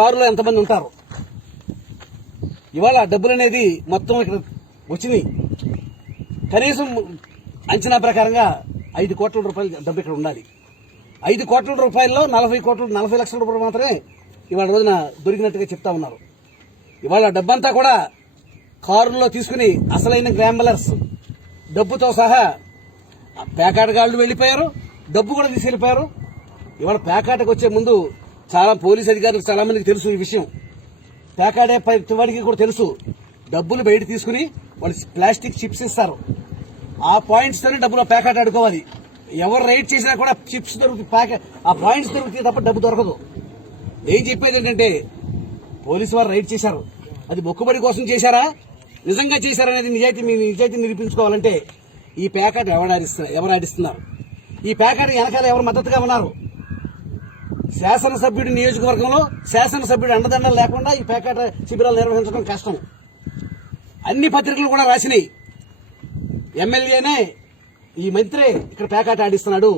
కారులో ఎంతమంది ఉంటారు. ఇవాళ డబ్బులు అనేది మొత్తం ఇక్కడ వచ్చినాయి. కనీసం అంచనా ప్రకారంగా 5 కోట్ల రూపాయలు డబ్బు ఇక్కడ ఉండాలి. 5 కోట్ల రూపాయల్లో 40 లక్షల రూపాయలు మాత్రమే ఇవాళ రోజున దొరికినట్టుగా చెప్తా ఉన్నారు. ఇవాళ డబ్బంతా కూడా కారుల్లో తీసుకుని అసలైన గ్రాంబలర్స్ డబ్బుతో సహా పేకాటగాళ్లు వెళ్లిపోయారు. డబ్బు కూడా తీసుకెళ్లిపోయారు. ఇవాళ పేకాటకు వచ్చే ముందు చాలా పోలీసు అధికారులకు చాలా మందికి తెలుసు ఈ విషయం. పేకాడే ప్రతివాడికి కూడా తెలుసు. డబ్బులు బయట తీసుకుని వాళ్ళు ప్లాస్టిక్ చిప్స్ ఇస్తారు. ఆ పాయింట్స్ తోనే డబ్బులో పేకాట ఆడుకోవాలి. ఎవరు రైడ్ చేసినా కూడా చిప్స్ దొరుకుతాయి, ఆ పాయింట్స్ దొరికితే తప్ప డబ్బు దొరకదు. నేను చెప్పేది ఏంటంటే పోలీసు వారు రైడ్ చేశారు, అది మొక్కుబడి కోసం చేశారా, నిజంగా చేశారనేది నిజాయితీ నిరూపించుకోవాలంటే ఈ పేకాట ఎవరు ఆడిస్తున్నారు, ఈ పేకాట వెనకాల ఎవరు మద్దతుగా ఉన్నారు. శాసనసభ్యుడి నియోజకవర్గంలో శాసనసభ్యుడి అండదండలు లేకుండా ఈ పేకాట శిబిరాలు నిర్వహించడం కష్టం. అన్ని పత్రికలు కూడా రాసినాయి. ఎమ్మెల్యేనే ఈ మంత్రే ఇక్కడ పేకాట ఆడిస్తున్నాడు,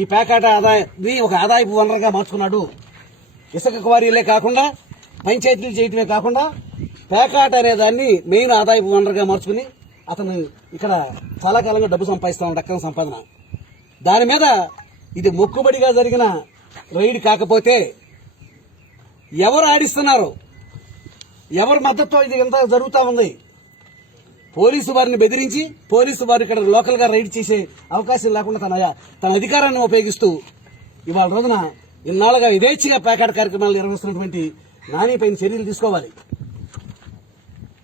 ఈ పేకాట ఆదాయాన్ని ఒక ఆదాయపు వనరుగా మార్చుకున్నాడు. ఇసుక క్వారీలే కాకుండా పంచాయతీలు చేయటమే కాకుండా పేకాట అనే దాన్ని మెయిన్ ఆదాయపు వనరుగా మార్చుకుని అతను ఇక్కడ చాలా కాలంగా డబ్బు సంపాదిస్తా ఉన్నాడు, అక్రమ సంపాదన. దాని మీద ఇది మొక్కుబడిగా జరిగిన రైడ్ కాకపోతే ఎవరు ఆడిస్తున్నారు, ఎవరి మద్దతుతో ఇది ఎంత జరుగుతూ ఉంది. పోలీసు వారిని బెదిరించి పోలీసు వారు ఇక్కడ లోకల్ గా రైడ్ చేసే అవకాశం లేకుండా తన అధికారాన్ని ఉపయోగిస్తూ ఇవాళ రోజున ఇన్నాళ్ళుగా యథేచ్ఛగా పేకాట కార్యక్రమాలు నిర్వహిస్తున్నటువంటి నానిపైన చర్యలు తీసుకోవాలి.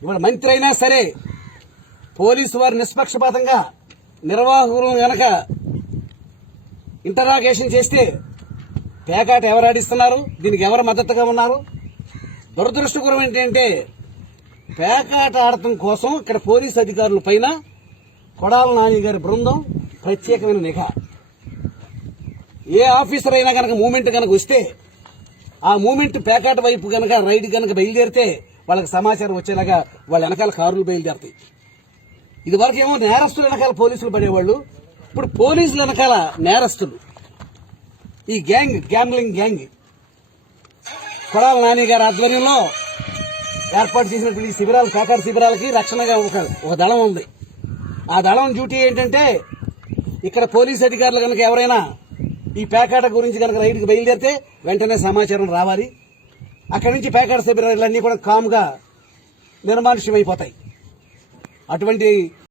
ఇవాళ మంత్రి అయినా సరే పోలీసు వారు నిష్పక్షపాతంగా నిర్వాహకులను గనక ఇంటరాగేషన్ చేస్తే పేకాట ఎవరు ఆడిస్తున్నారు, దీనికి ఎవరు మద్దతుగా ఉన్నారు. దురదృష్టకరం ఏంటంటే పేకాట ఆడటం కోసం ఇక్కడ పోలీసు అధికారుల పైన కొడాల నాని గారి బృందం ప్రత్యేకమైన నిఘా. ఏ ఆఫీసర్ అయినా కనుక మూమెంట్ కనుక వస్తే ఆ మూమెంట్ పేకాట వైపు కనుక రైడ్ కనుక బయలుదేరితే వాళ్ళకి సమాచారం వచ్చేలాగా వాళ్ళ వెనకాల కారులు బయలుదేరతాయి. ఇది వరకు ఏమో నేరస్తులు వెనకాల పోలీసులు పడేవాళ్ళు, ఇప్పుడు పోలీసులు వెనకాల నేరస్తులు. ఈ గ్యాంబ్లింగ్ గ్యాంగ్ కొడాల నాని గారి ఆధ్వర్యంలో ఏర్పాటు చేసినటువంటి శిబిరాలు, పేకాట శిబిరాలకి రక్షణగా ఒక దళం ఉంది. ఆ దళం డ్యూటీ ఏంటంటే ఇక్కడ పోలీసు అధికారులు కనుక ఎవరైనా ఈ పేకాట గురించి కనుక రైడ్కి బయలుదేరితే వెంటనే సమాచారం రావాలి. అక్కడి నుంచి పేకాట శిబిరాలన్నీ కూడా కామ్గా నిర్మానుష్యమైపోతాయి. అటువంటి